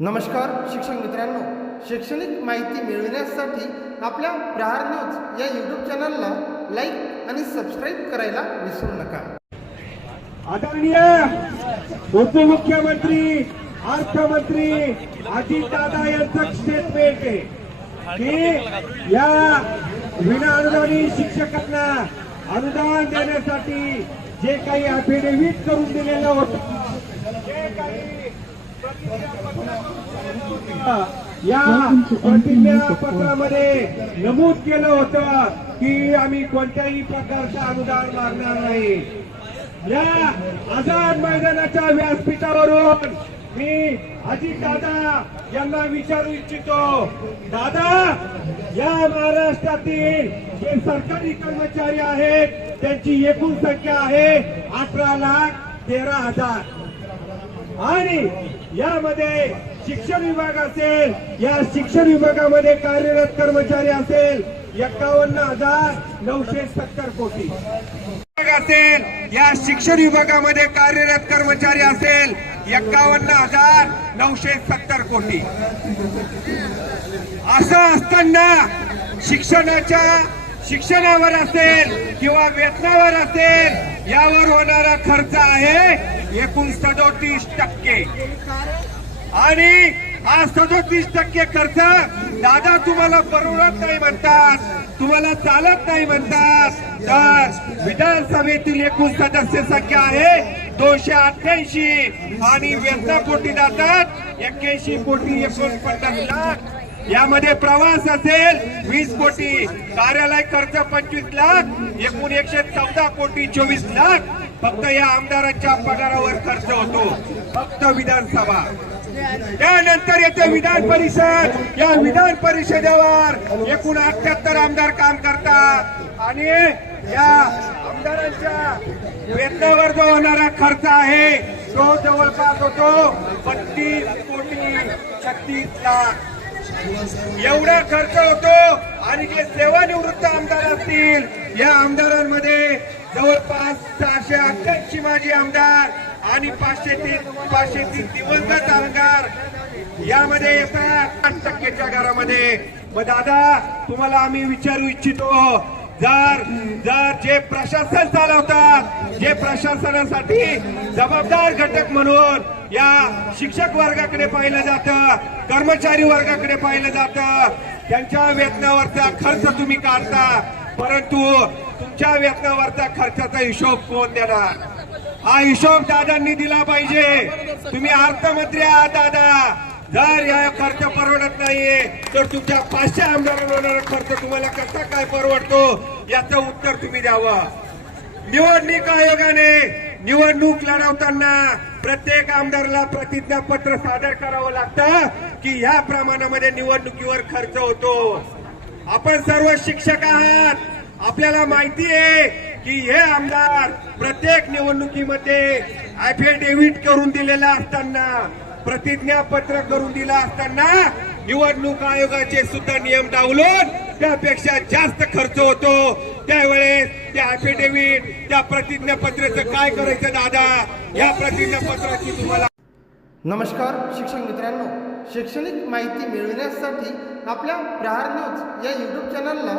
नमस्कार शिक्षक मित्रांनो. शैक्षणिक माहिती मिळविण्यासाठी आपल्या प्रहार न्यूज या यूट्यूब चॅनलला लाईक आणि सबस्क्राईब करायला विसरू नका. आदरणीय उपमुख्यमंत्री अर्थमंत्री अजितदादा यांचं स्टेटमेंट आहे की या विना अनुदानी शिक्षकांना अनुदान देण्यासाठी जे काही अफिडेव्हिट करून दिलेलं होतं जे काही या प्रतिज्ञापत्रामध्ये नमूद केलं होतं की आम्ही कोणत्याही प्रकारचं अनुदान मागणार नाही. या आझाद मैदानाच्या व्यासपीठावरून मी अजित दादा यांना विचारू इच्छितो. दादा या महाराष्ट्रातील जे सरकारी कर्मचारी आहेत त्यांची एकूण संख्या आहे अठरा लाख तेरा हजार. आणि यामध्ये शिक्षण विभाग असेल या शिक्षण विभागामध्ये कार्यरत कर्मचारी असेल एक्कावन्न हजार नऊशे सत्तर कोटी. विभाग असेल या शिक्षण विभागामध्ये कार्यरत कर्मचारी असेल एक्कावन्न हजार नऊशे सत्तर कोटी. असं असताना शिक्षणाच्या शिक्षणावर असेल किंवा वेतनावर असेल यावर होणारा खर्च आहे एकूण सदोतीस टक्के. आणि हा सदोतीस टक्के खर्च दादा तुम्हाला परवडत नाही म्हणतात. तुम्हाला चालत नाही म्हणतात. तर विधानसभेतील एकूण सदस्य संख्या आहे दोनशे अठ्ठ्याऐंशी. आणि वेतनापोटी जातात एक्क्याऐंशी कोटी एकोणपन्नास लाख. यामध्ये प्रवास असेल वीस कोटी कार्यालय खर्च पंचवीस लाख. एकूण एकशे चौदा कोटी चोवीस लाख. फक्त या आमदारांच्या पगारावर खर्च होतो. फक्त विधानसभा. त्यानंतर येते विधान परिषद. या विधान परिषदेवर एकूण अठ्याहत्तर आमदार काम करतात. आणि या आमदारांच्या वेतनावर जो होणारा खर्च आहे तो जवळपास होतो बत्तीस कोटी छत्तीस लाख. एवढा खर्च होतो आणि जे सेवानिवृत्त आमदार असतील या आमदारांमध्ये जवळपास सहाशे अठ्ठ्याऐंशी माजी आमदार आणि पाचशे तीन पाचशे तीन दिवंगत आमदार. यामध्ये येतात आठ टक्केच्या घरामध्ये मग दादा तुम्हाला आम्ही विचारू इच्छितो जर जर जे प्रशासन चालवतात जे प्रशासनासाठी जबाबदार घटक म्हणून या शिक्षक वर्गाकडे पाहिलं जातं कर्मचारी वर्गाकडे पाहिलं जातं त्यांच्या वेतनावरचा खर्च तुम्ही काढता. परंतु तुमच्या वेतनावरचा खर्चाचा हिशोब कोण देणार? हा हिशोब दादांनी दिला पाहिजे. तुम्ही अर्थमंत्री आहात दादा. जर या खर्च परवडत नाहीये तर तुमच्या पाचशे आमदारांना होणारा खर्च तुम्हाला कसा काय परवडतो याचं उत्तर तुम्ही द्यावं. निवडणूक आयोगाने निवडणूक लढवताना प्रत्येक आमदाराला प्रतिज्ञापत्र सादर करावं लागतं की ह्या प्रमाणामध्ये निवडणुकीवर खर्च होतो. आपण सर्व शिक्षक आहात. आपल्याला माहिती आहे की हे आमदार प्रत्येक निवडणुकीमध्ये अफिडेव्हिट करून दिलेला असताना प्रतिज्ञापत्र करून दिला असताना निवडणूक आयोगाचे सुद्धा नियम डावलून त्यापेक्षा जास्त खर्च होतो. त्यावेळेस त्या अफिडेव्हिट त्या प्रतिज्ञापत्राचं काय करायचं दादा? या प्रतिज्ञापत्राची तुम्हाला नमस्कार शिक्षक मित्रांनो. शैक्षणिक माहिती मिळविण्यासाठी आपल्या प्रहार न्यूज या यूट्यूब चॅनलला